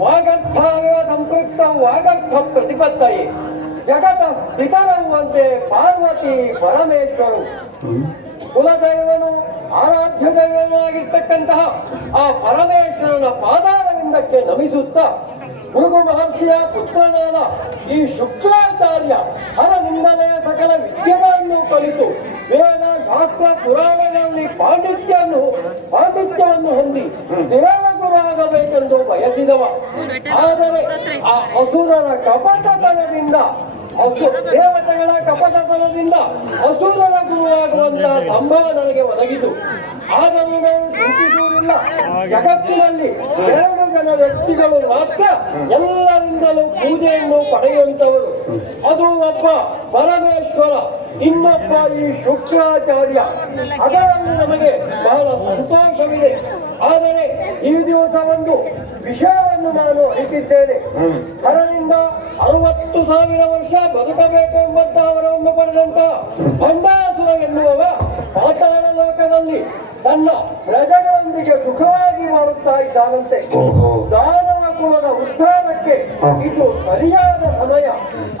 ವಾಗರ್ಥಾವ ಸಂಪೃಕ್ತ ವಾಗರ್ಥ ಪ್ರತಿಪತ್ತಯೇ ಜಗತ ಪಿತರವಂತೆ ಪಾರ್ವತಿ ಪರಮೇಶ್ವರು ಕುಲದೈವನು ಆರಾಧ್ಯ ದೈವನೂ ಆಗಿರ್ತಕ್ಕಂತಹ ಆ ಪರಮೇಶ್ವರನ ಪಾದಾರವಿಂದಕ್ಕೆ ನಮಿಸುತ್ತಾ ಭೃಗು ಮಹರ್ಷಿಯ ಪುತ್ರನಾದ ಈ ಶುಕ್ರಾಚಾರ್ಯ ಹರನಿಂದಲೇ ಸಕಲ ವಿದ್ಯೆಗಳನ್ನು ಕಲಿತು ವೇದ ಶಾಸ್ತ್ರ ಪುರಾಣಗಳಲ್ಲಿ ಪಾಂಡಿತ್ಯವನ್ನು ಹೊಂದಿ ದೇವಗುರಾಗಬೇಕೆಂದು ಬಯಸಿದವ. ಆದರೆ ಆ ಅಸುರರ ಕಪಟತನದಿಂದ ದೇವತೆಗಳ ಕಪಟತನದಿಂದ ಅಸುರರ ಗುರುವಾಗುವಂತಹ ಸಂಭವ ನನಗೆ ಒದಗಿತು. ಆದರೂ ನಾವು ಚಿಂತಿಸುವುದಿಲ್ಲ. ಜಗತ್ತಿನಲ್ಲಿ 2 ಜನ ವ್ಯಕ್ತಿಗಳು ಮಾತ್ರ ಎಲ್ಲರಿಂದಲೂ ಪೂಜೆಯನ್ನು ಪಡೆಯುವಂತವರು. ಅದು ಒಬ್ಬ ಪರಮೇಶ್ವರ, ಇನ್ನೊಬ್ಬ ಈ ಶುಕ್ರಾಚಾರ್ಯ. ಅದರಲ್ಲಿ ನಮಗೆ ಬಹಳ ಸಂತೋಷವಿದೆ. ಆದರೆ ಈ ದಿವಸ ಒಂದು ವಿಷಯವನ್ನು ನಾನು ಅರಿತಿದ್ದೇನೆ. ಹರನಿಂದ 60,000 ವರ್ಷ ಬದುಕಬೇಕು ಎಂಬಂತಹ ವರವನ್ನು ಪಡೆದಂತಹ ಭಂಡಾಸುರ ಎನ್ನುವವ ಪಾತಾಳ ಲೋಕದಲ್ಲಿ ತನ್ನ ಪ್ರಜೆಗಳೊಂದಿಗೆ ಸುಖವಾಗಿ ಮಾಡುತ್ತಾ ಇದ್ದಾನಂತೆ. ದಾನವ ಕುಲದ ಉದ್ಧಾರಕ್ಕೆ ಇದು ಸರಿಯಾದ ಸಮಯ.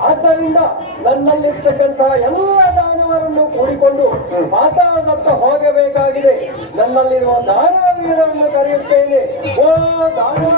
ಆದ್ದರಿಂದ ನನ್ನಲ್ಲಿರ್ತಕ್ಕಂತಹ ಎಲ್ಲ ದಾನವರನ್ನು ಕೂಡಿಕೊಂಡು ಪಾತಾಳದತ್ತ ಹೋಗಬೇಕಾಗಿದೆ. ನನ್ನಲ್ಲಿರುವ ದಾನವ ವೀರರನ್ನು ಕರೆಯುತ್ತೇನೆ. ಓ ದಾನವ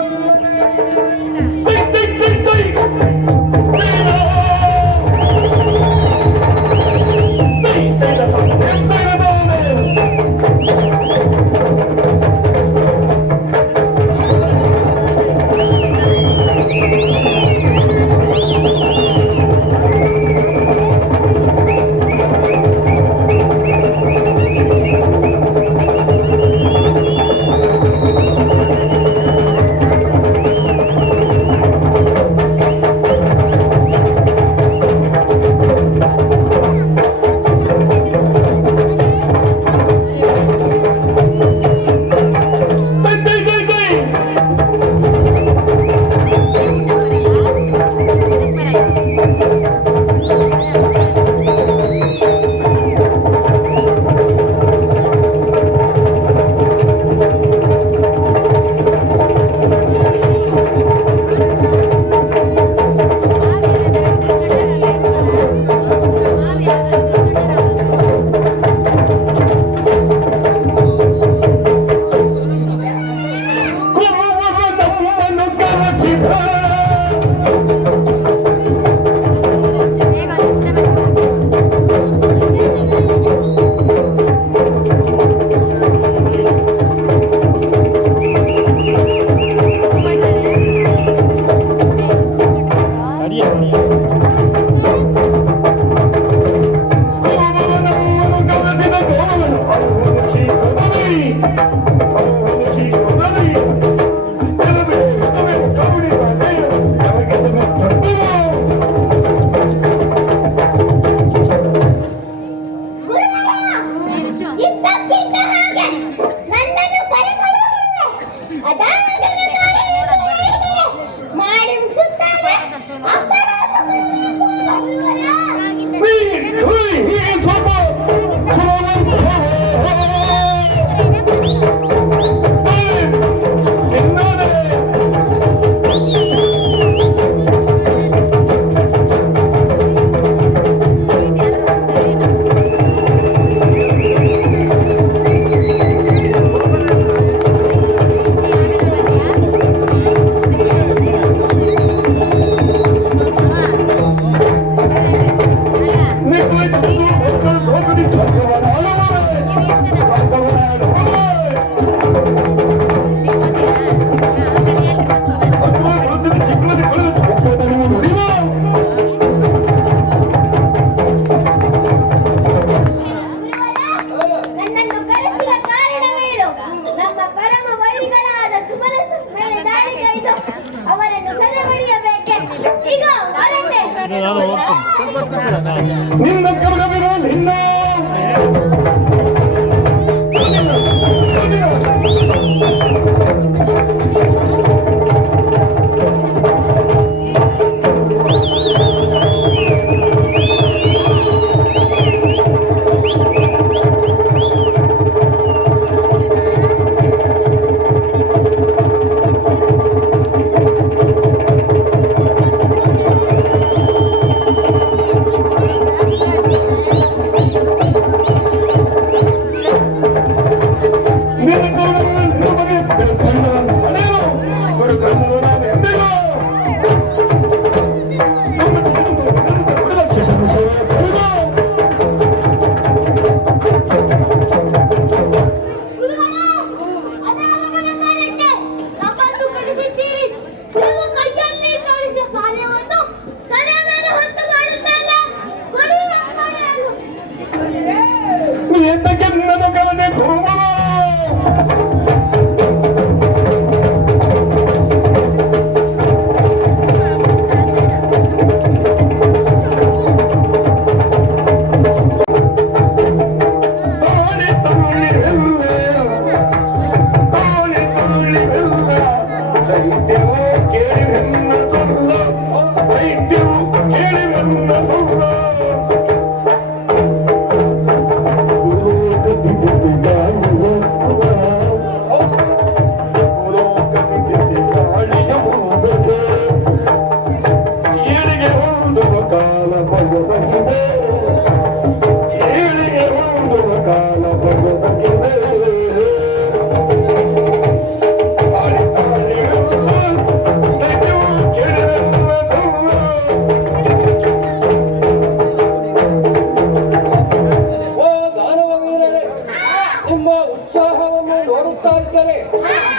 ಆದರೆ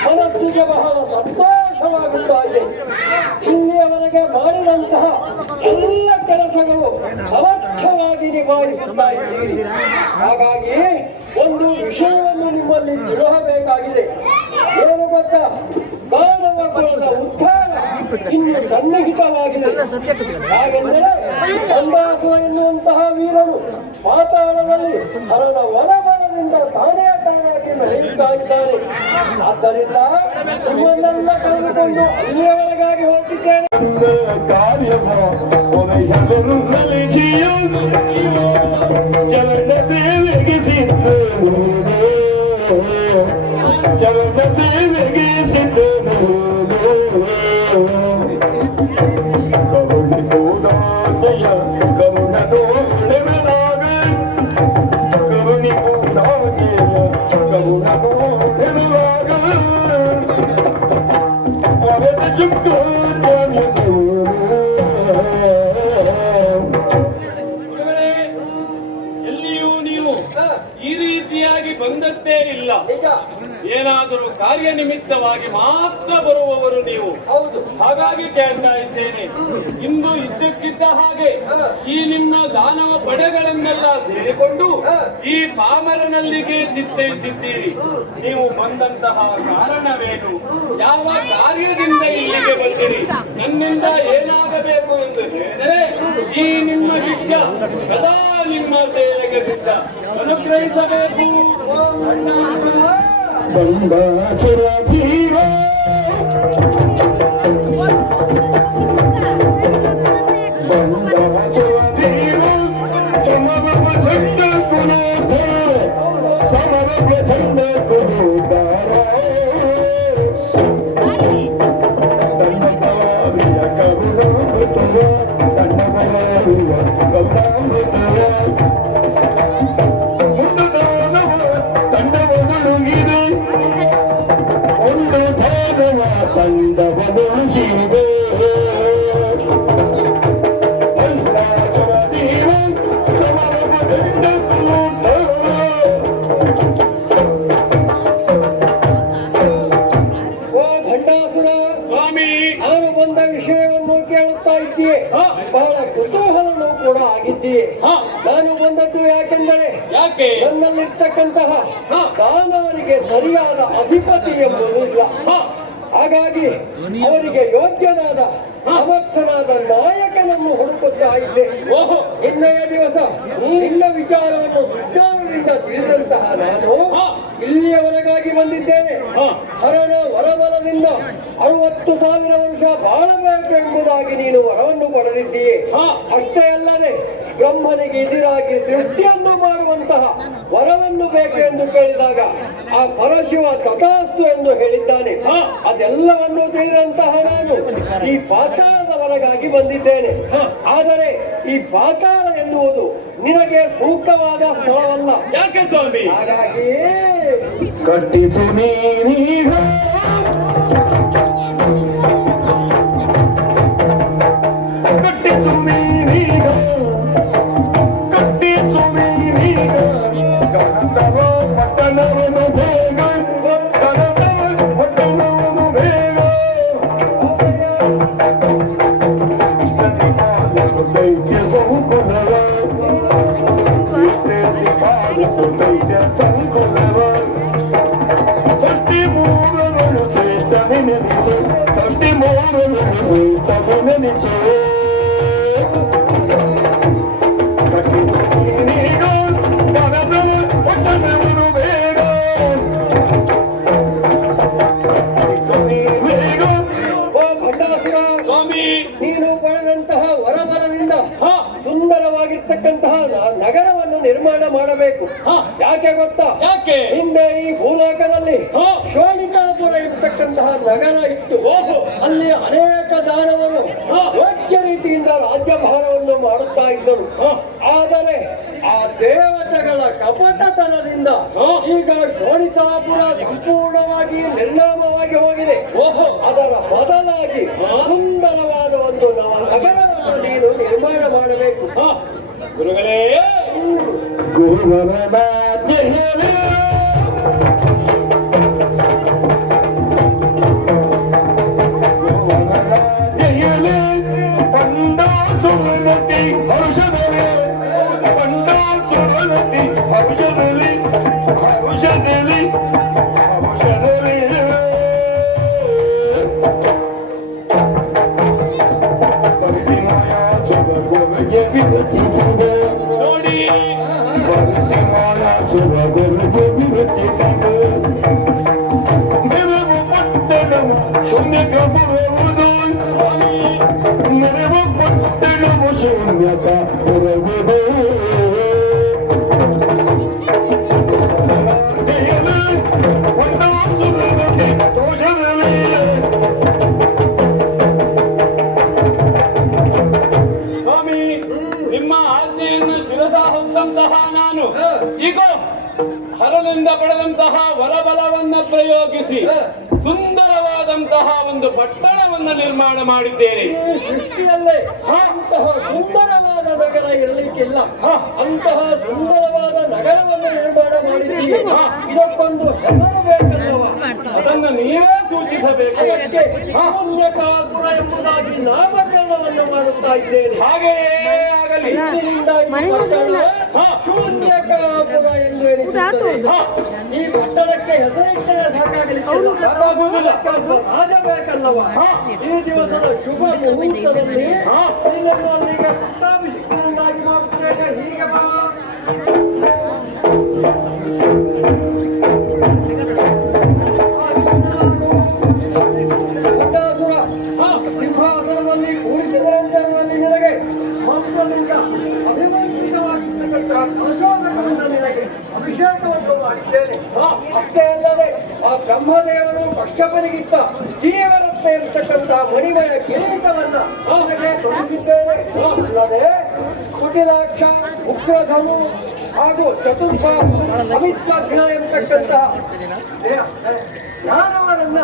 ಮನಸ್ಸಿಗೆ ಬಹಳ ಸಂತೋಷವಾಗುತ್ತಾ ಇದೆ. ಇಲ್ಲಿಯವರೆಗೆ ಮಾಡಿದಂತಹ ಎಲ್ಲ ಕೆಲಸಗಳು ಸಮರ್ಥವಾಗಿ ನಿಭಾಯಿಸುತ್ತಾ ಇದ್ದೀರಿ. ಹಾಗಾಗಿ ಒಂದು ವಿಷಯವನ್ನು ನಿಮ್ಮಲ್ಲಿ ತಿಳಿಸಬೇಕಾಗಿದೆ. ಏನು ಗೊತ್ತಾ? ಮಾನವ ಕುಲದ ಉದ್ಧಾರ ಇನ್ನು ಸನ್ನಿಹಿತವಾಗಿದೆ. ಹಾಗೆಂದರೆ ಗಂಡಾಸುರ ಎನ್ನುವಂತಹ ವೀರನು ಪಾತಾಳದಲ್ಲಿ ಹರನ ವನಮನದಿಂದ ತಾನೇ ತಾನಾಗಿ ಬೆಳೆಯುತ್ತಾ ಇದ್ದಾನೆ. ಆದ್ದರಿಂದ ನಿಮ್ಮನ್ನೆಲ್ಲ ಕರೆದುಕೊಂಡು ಅಲ್ಲಿಯವರೆಗಾಗಿ ಹೋಗಿದ್ದೇನೆ. ಚರಣ ಸೇವೆಗೆ ಸಿದ್ಧನು, ಚರಣ ಸೇವೆಗೆ ಸಿದ್ಧನು, ಕರುಣಿ ಕೂಡಾದಯ ಕರುಣ ನೋಡೆವಲಾಗ, ಕರುಣಿ ಕೂಡಾದಯ ಕರುಣ ನೋಡೆವಲಾಗ, ವರದ ಚುಕ್ಕ ಜಾನ್ಯನು. ಬಂದದ್ದೇ ಇಲ್ಲ. ಏನಾದರೂ ಕಾರ್ಯ ನಿಮಿತ್ತವಾಗಿ ಮಾತ್ರ ಬರುವವರು ನೀವು. ಹಾಗಾಗಿ ಕೇಳ್ತಾ ಇದ್ದೇನೆ, ಇಂದು ಇದ್ದಕ್ಕಿದ್ದ ಹಾಗೆ ಈ ನಿಮ್ಮ ದಾನವ ಪಡೆಗಳನ್ನೆಲ್ಲ ಸೇರಿಕೊಂಡು ಈ ಪಾಮರನಲ್ಲಿಗೆ ಚಿತ್ತೈಸಿದ್ದೀರಿ. ನೀವು ಬಂದಂತಹ ಕಾರಣವೇನು? ಯಾವ ಕಾರ್ಯದಿಂದ ಇಲ್ಲಿಗೆ ಬಂದಿರಿ? ನನ್ನಿಂದ ಏನಾಗಬೇಕು ಎಂದು ಹೇಳಿದರೆ ಈ ನಿಮ್ಮ ಶಿಷ್ಯ ಸದಾ ನಿಮ್ಮ ಸೇವೆಗೆ ಸಿದ್ಧ. ಅನುಗ್ರಹಿಸಬೇಕು. ಬಂಡಾಸುರ ಧೀರ ಬಂಡಾಸುರ ಧೀರ ಸಮರ ಪ್ರಚಂಡ ಕುಲೋಧ ಸಮರ ಪ್ರಚಂಡ ಕುಲೋಧಾರ ದಂಡಕಾರಿಯ ಕರುಣಾಮೃತವ ದಂಡಕಾರಿಯ ಕರುಣಾಮೃತವ ತಂಡವನೊಂದಿದೆ ಬಂಡಾಸುರ ದೇವ ಸಮರದ ದಂಡ ಓ ಭಂಡಾಸುರ ಸ್ವಾಮಿ, ನಾನು ಬಂದ ವಿಷಯವನ್ನು ಕೇಳುತ್ತಾ ಇದ್ದೀಯೆ. ಬಹಳ ಕುತೂಹಲನೂ ಕೂಡ ಆಗಿದ್ದೀಯೆ. ನಾನು ಬಂದದ್ದು ಯಾಕೆಂದರೆ ಯಾಕೆ? ನನ್ನಲ್ಲಿರ್ತಕ್ಕಂತಹ ದಾನವರಿಗೆ ಸರಿಯಾದ ಅಧಿಪತಿ ಎಂಬುದು ಇಲ್ಲ. ಹಾಗಾಗಿ ಅವರಿಗೆ ಯೋಗ್ಯನಾದ ಸಮರ್ಥನಾದ ನಾಯಕನನ್ನು ಹುಡುಕುತ್ತಾ ಇದ್ದೆ. ಇನ್ನೆಯ ದಿವಸ ನಿನ್ನ ವಿಚಾರವನ್ನು ವಿಜ್ಞಾನದಿಂದ ತಿಳಿದಂತಹ ನಾನು ಇಲ್ಲಿಯವರೆಗಾಗಿ ಬಂದಿದ್ದೇನೆ. ಹರನ ವರಬಲದಿಂದ 60,000 ವರ್ಷ ಬಾಳಬೇಕು ಎಂಬುದಾಗಿ ನೀನು ವರವನ್ನು ಪಡೆದಿದ್ದೀಯೆ. ಅಷ್ಟೇ ಅಲ್ಲದೆ ಬ್ರಹ್ಮನಿಗೆ ಎದುರಾಗಿ ಸೃಷ್ಟಿಯನ್ನು ಮಾಡುವಂತಹ ವರವನ್ನು ಬೇಕು ಎಂದು ಕೇಳಿದಾಗ ಆ ಪರಶಿವ ತಥಾಸ್ತು ಎಂದು ಹೇಳಿದ್ದಾನೆ. ಅದೆಲ್ಲವನ್ನು ತಿಳಿದಂತಹ ನಾನು ಈ ಪಾತಾಳದವರೆಗಾಗಿ ಬಂದಿದ್ದೇನೆ. ಆದರೆ ಈ ಪಾತಾಳ ಎನ್ನುವುದು ನಿನಗೆ ಸೂಕ್ತವಾದ ಸ್ಥಳವಲ್ಲ. ಯಾಕೆ ಸ್ವಾಮಿ? ಹಾಗಾಗಿ ಕಟ್ಟಿಸು ನೀನೀಗ ಕಟ್ಟಿಸು ನೀನೀಗ ಕಟ್ಟಿಸು ನೀನೀಗ ಗಣತವ ಪಟ್ಟಣವನ್ನು ಬೇಗ ಗಣತವ ಪಟ್ಟಣವನ್ನು ಬೇಗ ದೈತ್ಯ ಸಂಕುಲವ ದೈತ್ಯ ಸಂಕುಲವ ಷಷ್ಠಿ ಮೂರನ್ನು ಶ್ರೇಷ್ಠನೆನಿಸು ಷಷ್ಠಿ ಮೂರನ್ನು ಶ್ರೇಷ್ಠನೆನಿಸು ನೀನೀಗ ಗಣತವ ಪಟ್ಟಣವನ್ನು ಬೇಗ ಬೇಗ. ಓ ಭಂಡಾಸುರ, ಸ್ವಾಮಿ, ನೀನು ಪಡೆದಂತಹ ವರಬಲದಿಂದ ಸುಂದರವಾಗಿರ್ತಕ್ಕಂತಹ ನಗರವನ್ನು ನಿರ್ಮಾಣ ಮಾಡಬೇಕು. ಯಾಕೆ ಗೊತ್ತಾ? ಯಾಕೆ? ಹಿಂದೆ ಈ ಭೂಲೋಕದಲ್ಲಿ ಶೋಣಿತಾಪುರ ಇರ್ತಕ್ಕಂತಹ ನಗರ ಇತ್ತು. ಅಲ್ಲಿ ಅನೇಕ ದಾನವರು ಯೋಗ್ಯ ರೀತಿಯಿಂದ ರಾಜ್ಯಭಾರವನ್ನು ಮಾಡುತ್ತಾ ಇದ್ದರು. ಆದರೆ ಆ ದೇವತೆಗಳ ಕಪಟತನದಿಂದ ಈಗ ಶೋಣಿತಾಪುರ ಸಂಪೂರ್ಣವಾಗಿ ನಿರ್ನಾಮವಾಗಿ ಹೋಗಿದೆ. ಅದರ ಬದಲಾಗಿ ಸುಂದರವಾದ ಒಂದು ನಗರವನ್ನು ನೀನು ನಿರ್ಮಾಣ ಮಾಡಬೇಕು. ಗುರುಗಳೇ, ಗುರುವರ ಮಾತೆ ಹೇಳಿ ಬರುವುದು ನೆರವು ಪಟ್ಟಣವು ಶೂನ್ಯತ ಬರುವುದು ಸ್ವಾಮಿ, ನಿಮ್ಮ ಆಜ್ಞೆಯನ್ನು ಶಿರಸ ಹೊಂದಂತಹ ನಾನು ಈಗ ಹರನಿಂದ ಪಡೆದಂತಹ ವರಬಲವನ್ನ ಪ್ರಯೋಗಿಸಿ ಸುಂದರವಾದಂತಹ ಒಂದು ಪಟ್ಟಣವನ್ನು ನಿರ್ಮಾಣ ಮಾಡಿದ್ದೇನೆ. ಈ ಸೃಷ್ಟಿಯಲ್ಲೇ ಅಂತಹ ಸುಂದರವಾದ ನಗರ ಇರಲಿಕ್ಕಿಲ್ಲ. ಅಂತಹ ಸುಂದರವಾದ ನಗರವನ್ನು ನಿರ್ಮಾಣ ಮಾಡಿದ್ದೀವಿ. ಇದಕ್ಕೊಂದು ಹೆಸರು ಬೇಕಲ್ಲವ? ಅದನ್ನು ನೀವೇ ಸೂಚಿಸಬೇಕು. ಅದಕ್ಕೆ ಶೂನ್ಯಕಾಪುರ ಎಂಬುದಾಗಿ ನಾಮಕರಣವನ್ನು ಮಾಡುತ್ತಾ ಇದ್ದೇನೆ. ಹಾಗೆಯೇ ಆಗಲಿ. ಇಂದಿನಿಂದ ಈ ಪಟ್ಟಣ ಶೂನ್ಯಕಾಪುರ ಎಂದು ಎನಿಸುತ್ತದೆ. ಈ ಪಟ್ಟಣಕ್ಕೆ ಹೆಸರಿಟ್ಟರೆ ಸಾಕಾಗಲಿಲ್ಲ. ರಾಜ ಬೇಕಲ್ಲವ? ಈ ದಿವಸದ ಶುಭ ಮುಹೂರ್ತದಲ್ಲಿ ನಿನ್ನನ್ನೊಂದಿಗೆ ಪ್ರಸ್ತಾಪಿಸಿಕೊಂಡಾಗಿ ಮಾಡುತ್ತೇನೆ. ಹೀಗೆ ಬಾ. ಪಟ್ಟಾಸುರ ಸಿಂಹಾಸನದಲ್ಲಿ ಕೂಡಿಸಿದಲ್ಲಿ ನಿನಗೆ ಮಂತ್ರದಿಂದ ಅಭಿಮಂತ್ರಿತವಾಗಿರ್ತಕ್ಕಂಥ ಪ್ರಚೋದಕವನ್ನು ನಿನಗೆ ಅಭಿಷೇಕವನ್ನು ಮಾಡಿದ್ದೇನೆ. ಅಷ್ಟೇ ಅಲ್ಲದೆ ಆ ಬ್ರಹ್ಮದೇವರು ಕಶ್ಯಪನಿಗಿತ್ತ ಜೀವನಕ್ಕೆ ಇರತಕ್ಕಂಥ ಮಣಿಮಯ ಕಿರೀಟವನ್ನ ಅವನಿಗೆ ತೊಡಗಿದ್ದೇನೆ. ಅಲ್ಲದೆ ಕುಟಿಲಾಕ್ಷ, ಉಗ್ರಧನು ಹಾಗೂ ಚತುರ್ಥ ಅಮಿತ್ಲಘ್ನ ಎಂಬತಕ್ಕಂತಹ ಜ್ಞಾನವರನ್ನ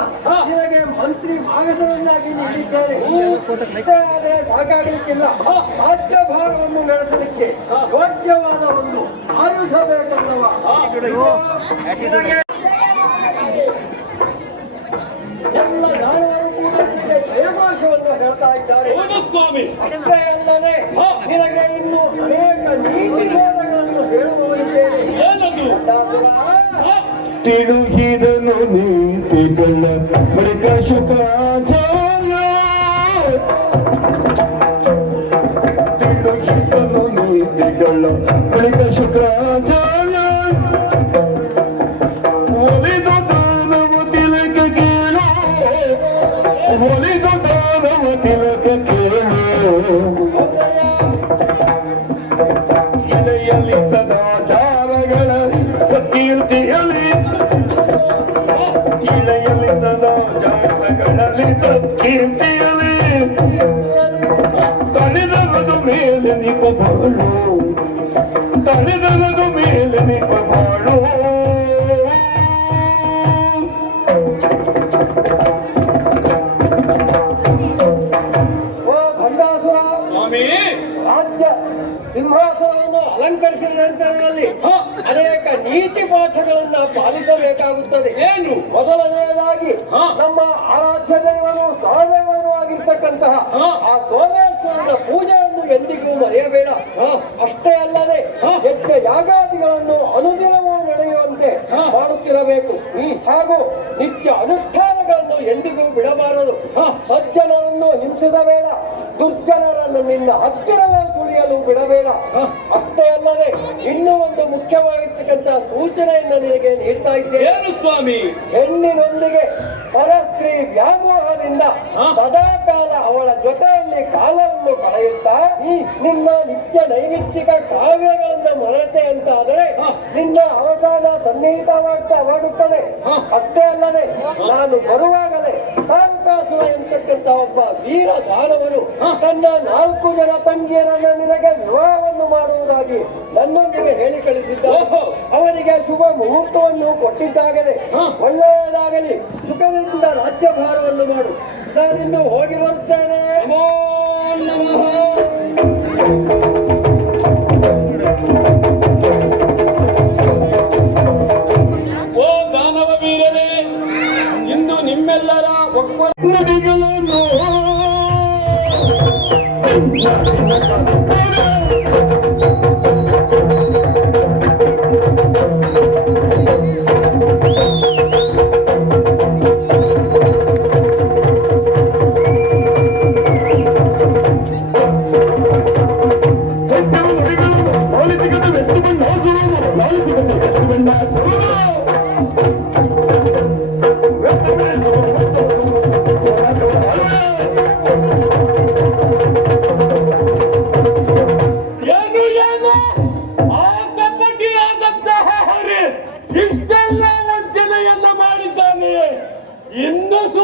ನಿನಗೆ ಮಂತ್ರಿ ಮಾಗಸರನ್ನಾಗಿ ನೀಡಿದ್ದೇನೆ. ಇದೇ ಸಾಕಾಗಲಿಕ್ಕಿಲ್ಲ. ರಾಜ್ಯಭಾರವನ್ನು ನಡೆಸಲಿಕ್ಕೆ ಯೋಗ್ಯವಾದ ಒಂದು ಆಯುಧ ಬೇಕಲ್ಲವ? ಎಲ್ಲ ದಾನವರು ಕೂಡ ನಿನಗೆ ಜಯಘೋಷವನ್ನು ಹೇಳ್ತಾ ಇದ್ದಾರೆ. ಹೌದು ಸ್ವಾಮಿ. ಅಷ್ಟೇ ಅಲ್ಲದೆ ನಿನಗೆ ಇನ್ನು ಅನೇಕ ನೀತಿ ಬೋಧಗಳನ್ನು ಹೇಳುವವರಿದ್ದೇನೆ. ಏನದು? ತಿಳುಹಿದನು ನೀತಿಗಳ ಬಳಿಕ ಶುಕ್ರಾಚಾರ್ಯ ತಿಳುಹಿದನು ನೀತಿಗಳ ಬಳಿಕ ಶುಕ್ರಾಚಾರ್ಯ ಒಲಿದು ದಾನವ ತಿಲಕ ಕೇಳು ಒಲಿದು ದಾನವ ತಿಲಕ ಕೇಳು ಇಲೆಯಲ್ಲಿ ಸದಾಚಾರಗಳ ಸತ್ಕೀರ್ತಿಯಲ್ಲಿ ಇಲೆಯಲ್ಲಿ ಸದಾಚಾರಗಳಲ್ಲಿ ಸತ್ಕೀರ್ತಿಯಲ್ಲಿ ತಣಿದವದು ಮೇಲೆ ನಿಪ ಬಾಳು ತಣಿದವದು ಮೇಲೆ ನಿಪ ಬಾಳು ಓ ಭಂಡಾಸುರ, ಸ್ವಾಮಿ, ರಾಜ್ಯ ಸಿಂಹಾಸನವನ್ನು ಅಲಂಕರಿಸಿದ ನಂತರದಲ್ಲಿ ಅನೇಕ ನೀತಿ ಪಾಠಗಳನ್ನ ಪಾಲಿಸಬೇಕಾಗುತ್ತದೆ. ಏನು? ಮೊದಲನೆಯದಾಗಿ ನಮ್ಮ ಆರಾಧ್ಯ ದೇವರು ಸಹದೇವರು ಆಗಿರ್ತಕ್ಕಂತಹ ಆ ಸೋಮೇಶ್ವರನ ಪೂಜೆಯನ್ನು ಎಂದಿಗೂ ಮರೆಯಬೇಡ. ಅಷ್ಟೇ ಅಲ್ಲದೆ ಯಜ್ಞ ಯಾಗಾದಿಗಳನ್ನು ಅನುದಿನವೂ ನಡೆಯುವಂತೆ ಮಾಡುತ್ತಿರಬೇಕು. ಹಾಗೂ ನಿತ್ಯ ಅನುಷ್ಠಾನಗಳನ್ನು ಎಂದಿಗೂ ಬಿಡಬಾರದು. ಸಜ್ಜನರನ್ನು ಹಿಂಸಿಸಬೇಡ, ದುರ್ಜನರನ್ನು ನಿನ್ನ ಹತ್ತಿರವಾಗಿ ತುಳಿಯಲು ಬಿಡಬೇಡ. ಅಷ್ಟೇ ಅಲ್ಲದೆ ಇನ್ನೂ ಒಂದು ಮುಖ್ಯವಾಗಿರ್ತಕ್ಕಂಥ ಸೂಚನೆಯನ್ನು ನಿನಗೆ ನೀಡ್ತಾ ಇದ್ದೇನೆ. ಏನು ಸ್ವಾಮಿ? ಹೆಣ್ಣಿನೊಂದಿಗೆ ಪರಸ್ತ್ರೀ ವ್ಯಾಮೋಹದಿಂದ ಸದಾಕಾಲ ಅವಳ ಜೊತೆಯಲ್ಲಿ ಕಾಲವನ್ನು ಕಳೆಯುತ್ತಾ ನಿನ್ನ ನಿತ್ಯ ನೈಮಿತ್ತಿಕ ಕಾವ್ಯಗಳನ್ನ ಮರೆತೆ ಅಂತಾದರೆ ನಿನ್ನ ಅವಸಾನ ಸನ್ನಿಹಿತವಾಗುತ್ತದೆ. ಅಷ್ಟೇ ಅಲ್ಲದೆ ನಾನು ಬರುವಾಗಲೇ ತಾರಕಾಸುರ ಎಂತಕ್ಕಂಥ ಒಬ್ಬ ವೀರ ದಾನವನು ತನ್ನ 4 ಜನ ತಂಗಿಯರನ್ನು ನಿನಗೆ ವಿವಾಹವನ್ನು ಮಾಡುವುದಾಗಿ ನನ್ನೊಂದಿಗೆ ಹೇಳಿ ಕಳಿಸಿದ್ದ. ಅವನಿಗೆ ಶುಭ ಮುಹೂರ್ತವನ್ನು ಕೊಟ್ಟಿದ್ದಾಗಲೇ ಒಳ್ಳೆಯದಾಗಲಿ, ಸುಖದಿಂದ ರಾಜ್ಯಭಾರವನ್ನು ಮಾಡು. ನಾನಿನ್ನು ಹೋಗಿ ಬರುತ್ತೇನೆ. ನಮೋ ನಮಃ. ಓ ದಾನವ ವೀರರೇ, ಇಂದು ನಿಮ್ಮೆಲ್ಲರ ಒಬ್ಬ ನುಡಿಗಳನ್ನು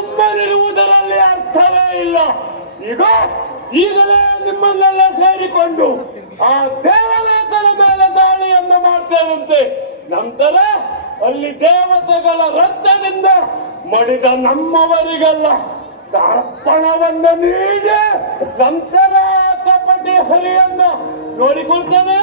ಸುಮ್ಮನಿರುವುದರಲ್ಲಿ ಅರ್ಥವೇ ಇಲ್ಲ. ಈಗಲೇ ನಿಮ್ಮನ್ನೆಲ್ಲ ಸೇರಿಕೊಂಡು ಆ ದೇವಲೋಕದ ಮೇಲೆ ದಾಳಿಯನ್ನು ಮಾಡ್ತೇವಂತೆ. ನಂತರ ಅಲ್ಲಿ ದೇವತೆಗಳ ರಕ್ತದಿಂದ ಮಡಿದ ನಮ್ಮವರಿಗೆಲ್ಲ ತರ್ಪಣವನ್ನು ನೀಡಿ ನಂತರ ಕಪಟಿ ಹರಿಯನ್ನು ನೋಡಿಕೊಳ್ತೇನೆ.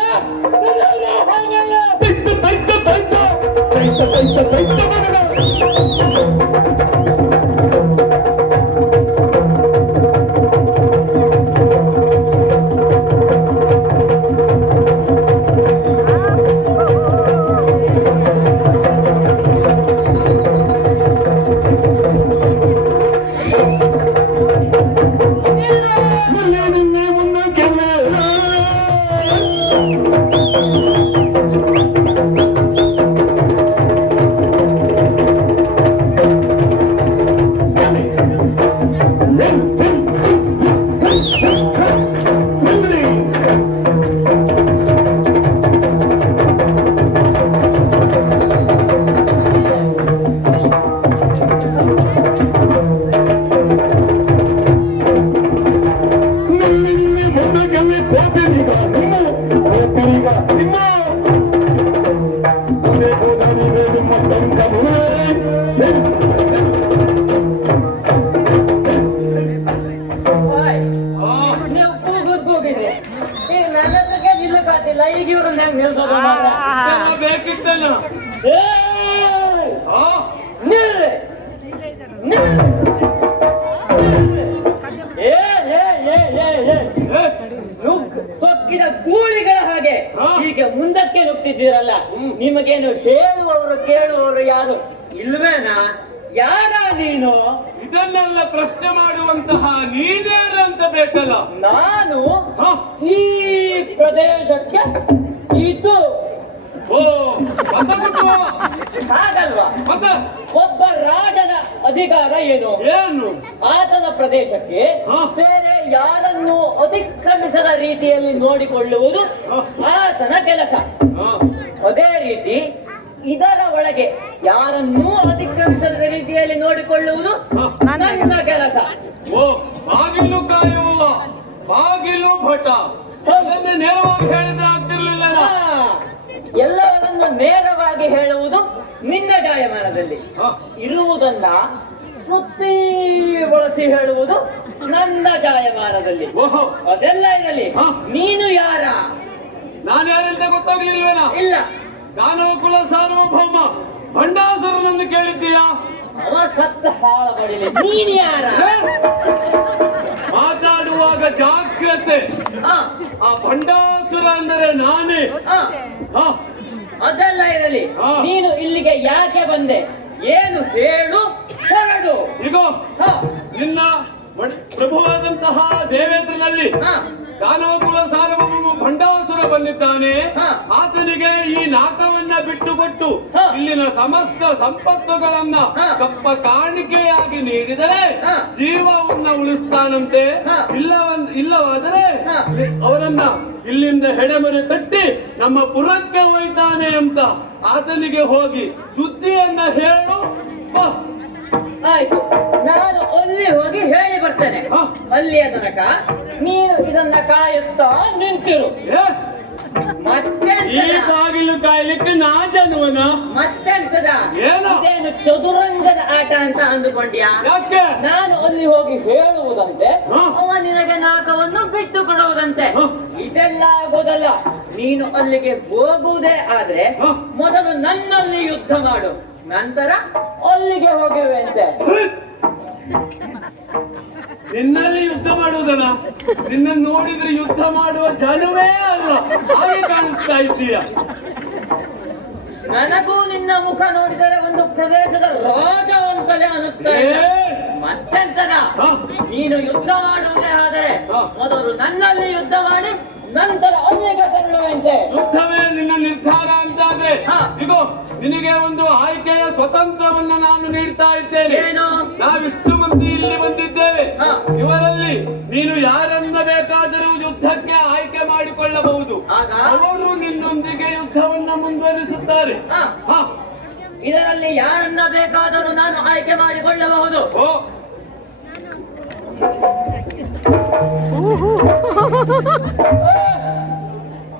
ನೀವು ಕೂಗುದ್ ಕೂಗಿದ್ರಿ ಈಗ ನನ್ನ ಹತ್ರಕ್ಕೆ ನಿಲ್ಲಕ್ಕಾಗ್ತಿಲ್ಲ. ಈಗ ಇವ್ರನ್ನ ಹೆಂಗ್ ನಿಲ್ಸೋದು ಮಾರ್ರೆ? ಬೇಕಿತ್ತೇನು? ನಿಲ್ರಿ ನಿಲ್ರಿ. ಸೊಕ್ಕಿದ ಗೂಳಿಗಳ ಹಾಗೆ ಹೀಗೆ ಮುಂದಕ್ಕೆ ನುಗ್ತಿದ್ದೀರಲ್ಲ, ನಿಮಗೇನು ಹೇಳುವವರು ಕೇಳುವವರು ಯಾರು ಇಲ್ವೇನಾ? ಯಾರ ನೀನು? ಇದನ್ನೆಲ್ಲ ಪ್ರಶ್ನೆ ಮಾಡುವಂತಹ ನೀನೇನಂತ ಬೇಕಲ್ಲ. ನಾನು ಈ ಪ್ರದೇಶಕ್ಕೆ ಇದು ಓ ಅದಕ್ಕೂ ಹಾಗಲ್ವಾ? ಮತ್ತೆ ಒಬ್ಬ ರಾಜನ ಅಧಿಕಾರ ಏನು? ಏನು? ಆತನ ಪ್ರದೇಶಕ್ಕೆ ಬೇರೆ ಯಾರನ್ನು ಅತಿಕ್ರಮಿಸದ ರೀತಿಯಲ್ಲಿ ನೋಡಿಕೊಳ್ಳುವುದು ಆತನ ಕೆಲಸ. ಅದೇ ರೀತಿ ಇದರ ಒಳಗೆ ಯಾರನ್ನೂ ಅತಿಕ್ರಮಿಸದ ರೀತಿಯಲ್ಲಿ ನೋಡಿಕೊಳ್ಳುವುದು ನನ್ನ ಕೆಲಸ. ಓ ಬಾಗಿಲು ಕಾಯುವ ಬಾಗಿಲು ಭಟ, ಅದನ್ನು ನೇರವಾಗಿ ಹೇಳಿದ್ರೆ ಆಗ್ತಿರ್ಲಿಲ್ಲ. ಎಲ್ಲವನ್ನೂ ನೇರವಾಗಿ ಹೇಳುವುದು ನಿನ್ನ ಜಾಯಮಾನದಲ್ಲಿ, ಇರುವುದನ್ನ ಸುತ್ತಿ ಬಳಸಿ ಹೇಳುವುದು ನನ್ನ ಜಾಯಮಾನದಲ್ಲಿ. ಓಹೋ, ಅದೆಲ್ಲ ಇರಲಿ. ನೀನು ಯಾರ? ನಾನು ಯಾರಂತ ಗೊತ್ತಾಗ್ಲಿಲ್ವೇನಾ? ಇಲ್ಲ. ದಾನವಕುಲ ಸಾರ್ವಭೌಮ ಭಂಡಾಸುರನನ್ನು ಕೇಳಿದ್ದೀಯಾ? ಅವ ಸತ್ತ ಹಾಳ ಬಡಿಲಿ. ನೀನು ಯಾರ? ಮಾತಾಡುವಾಗ ಜಾಗ್ರತೆ. ಆ ಭಂಡಾಸುರ ಅಂದರೆ ನಾನೇ. ಅದೆಲ್ಲ ಇರಲಿ. ನೀನು ಇಲ್ಲಿಗೆ ಯಾಕೆ ಬಂದೆ? ಏನು ಹೇಳು, ಹೊರಡು. ಈಗ ನಿನ್ನ ಪ್ರಭುವಾದಂತಹ ದೇವೇಂದ್ರನಲ್ಲಿ ದಾನವಕುಲ ಸಾರ್ವಭೌಮ ಭಂಡಾಸುರ ಬಂದಿದ್ದಾನೆ. ಆತನಿಗೆ ಈ ನಾಕವನ್ನ ಬಿಟ್ಟುಕೊಟ್ಟು ಇಲ್ಲಿನ ಸಮಸ್ತ ಸಂಪತ್ತುಗಳನ್ನ ಕಪ್ಪ ಕಾಣಿಕೆಯಾಗಿ ನೀಡಿದರೆ ಜೀವವನ್ನ ಉಳಿಸ್ತಾನಂತೆ. ಇಲ್ಲವಾದರೆ ಅವರನ್ನ ಇಲ್ಲಿಂದ ಹೆಡೆಮರೆ ತಟ್ಟಿ ನಮ್ಮ ಪುರಕ್ಕೆ ಒಯ್ತಾನೆ ಅಂತ ಆತನಿಗೆ ಹೋಗಿ ಸುದ್ದಿಯನ್ನ ಹೇಳು. ಆಯ್ತು, ನಾನು ಅಲ್ಲಿ ಹೋಗಿ ಹೇಳಿ ಬರ್ತೇನೆ. ಅಲ್ಲಿಯ ತನಕ ನೀನು ಇದನ್ನ ಕಾಯುತ್ತಾ ನಿಂತಿರು. ಈ ಬಾಗಿಲು ಕಾಯ್ಲಿಕ್ಕೆ ನಾ ಜನುವನ ಮತ್ತೆಂತದ? ಏನು? ಇದೇನು ಚದುರಂಗದ ಆಟ ಅಂತ ಅಂದುಕೊಂಡ್ಯಾ? ಯಾಕೆ? ನಾನು ಅಲ್ಲಿ ಹೋಗಿ ಹೇಳುವುದಂತೆ, ಅವ ನಿನಗೆ ನಾಕವನ್ನು ಬಿಟ್ಟು ಕೊಡುವುದಂತೆ. ಇದೆಲ್ಲ ಆಗೋದಲ್ಲ. ನೀನು ಅಲ್ಲಿಗೆ ಹೋಗುವುದೇ ಆದ್ರೆ ಮೊದಲು ನನ್ನಲ್ಲಿ ಯುದ್ಧ ಮಾಡು, ನಂತರ ಅಲ್ಲಿಗೆ ಹೋಗುವಂತೆ. ನಿನ್ನಲ್ಲಿ ಯುದ್ಧ ಮಾಡುವುದನ? ನಿನ್ನ ನೋಡಿದ್ರೆ ಯುದ್ಧ ಮಾಡುವ ಜನವೇ ಅಲ್ಲ ಹಾಗೆ ಕಾಣಿಸ್ತಾ ಇದ್ದೀಯ. ನನಗೂ ನಿನ್ನ ಮುಖ ನೋಡಿದರೆ ಒಂದು ಪ್ರದೇಶದ ರಾಜ ಅಂತಲೇ ಅನಿಸ್ತಾ ಇದೆ. ಮತ್ತೆಂತದ? ನೀನು ಯುದ್ಧ ಮಾಡುವುದೇ ಆದರೆ ಮೊದಲು ನನ್ನಲ್ಲಿ ಯುದ್ಧ ಮಾಡಿ ನಂತರ ಅಲ್ಲಿಗೆ ತೆರಳುವಂತೆ. ಯುದ್ಧವೇ ನಿನ್ನ ನಿರ್ಧಾರ ಅಂತಾದ್ರೆ ಇದು ನಿನಗೆ ಒಂದು ಆಯ್ಕೆಯ ಸ್ವತಂತ್ರವನ್ನ ನಾನು ನೀಡ್ತಾ ಇದ್ದೇನೆ. ಏನು? ನಾವಿಷ್ಟು ಮಂದಿ ಇಲ್ಲಿ ಬಂದಿದ್ದೇವೆ. ಇವರಲ್ಲಿ ನೀನು ಯಾರನ್ನ ಬೇಕಾದರೂ ಯುದ್ಧಕ್ಕೆ ಆಯ್ಕೆ ಮಾಡಿಕೊಳ್ಳಬಹುದು. ಅವರು ನಿನ್ನೊಂದಿಗೆ ಯುದ್ಧವನ್ನ ಮುಂದುವರಿಸುತ್ತಾರೆ. ಇದರಲ್ಲಿ ಯಾರನ್ನ ಬೇಕಾದರೂ ನಾನು ಆಯ್ಕೆ ಮಾಡಿಕೊಳ್ಳಬಹುದು. ಓ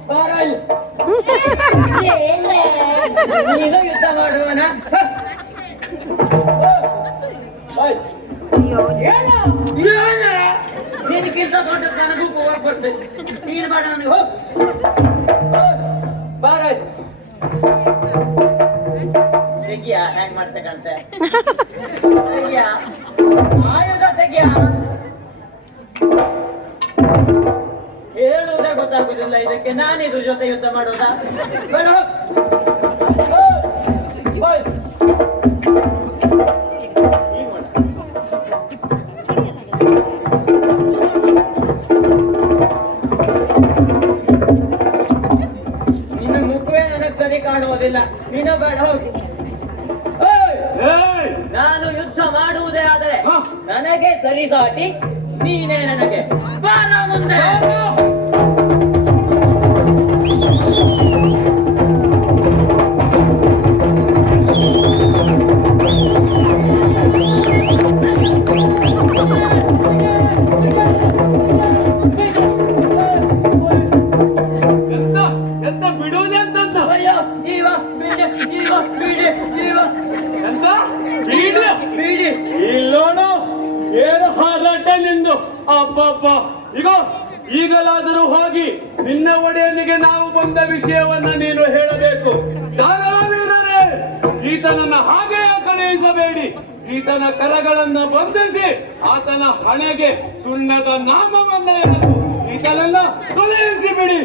ಬಾರಲ್. ನೀನು ಯುದ್ಧ ಮಾಡುವನ? ನಿನಗಿಂತ ದೊಡ್ಡ ನನಗೂ ಹೋಗಕ್ ಬರ್ತದೆ. ನೀನು ಬೇಡ ನನಗೆ ಹೋಗ್. ಬಾರಲ್. ತೆಗಿಯ ಹ್ಯಾಂಗ್ ಮಾಡ್ತಕ್ಕಂತೆ ತೆಗಿಯ ಆಯುಧ ತೆಗಿಯ. ಹೇಳುವುದೇ ಗೊತ್ತಾಗುದಿಲ್ಲ ಇದಕ್ಕೆ. ನಾನಿದ್ರ ಜೊತೆ ಯುದ್ಧ ಮಾಡೋದಾ? ಬೇಡ ಹೋಗ್. ಹೋಗ್. ಹೀಗ್ ಮಾಡು. ನಿನ್ನ ಮುಖವೇ ನನಗೆ ಸರಿ ಕಾಣುವುದಿಲ್ಲ. ನೀನು ಬೇಡ ಹೋಗು. ನಾನು ಯುದ್ಧ ಮಾಡುವುದೇ ಆದರೆ ನನಗೆ ಸರಿಸಾಟಿ ನೀನೇ ನನಗೆ. ಬಾರ ಮುಂದೆ. ಎಂತ ಬಿಡುವುದೇ ಅಂತ? ಅಯ್ಯೋ ಜೀವ ಬೀಡಿ, ಜೀವ ಬೀಡಿ, ಜೀವ ಎಂತ ಬೀಡಿ ಇಲ್ಲೋಣ. ಏನು ಹಾರಾಟ ನಿಂದು? ಅಬ್ಬಬ್ಬ. ಈಗಲಾದರೂ ಹೋಗಿ ನಿನ್ನ ಒಡೆಯನಿಗೆ ನಾವು ಬಂದ ವಿಷಯವನ್ನ ನೀನು ಹೇಳಬೇಕು. ದಾನವೀರರೇ, ಈತನನ್ನ ಹಾಗೆಯೇ ಕಳುಹಿಸಬೇಡಿ. ಈತನ ಕರಗಳನ್ನ ಬಂಧಿಸಿ ಆತನ ಹಣೆಗೆ ಸುಣ್ಣದ ನಾಮವನ್ನ ಎಳೆದು ಈತನನ್ನ ಕಳುಹಿಸಿ ಬಿಡಿ.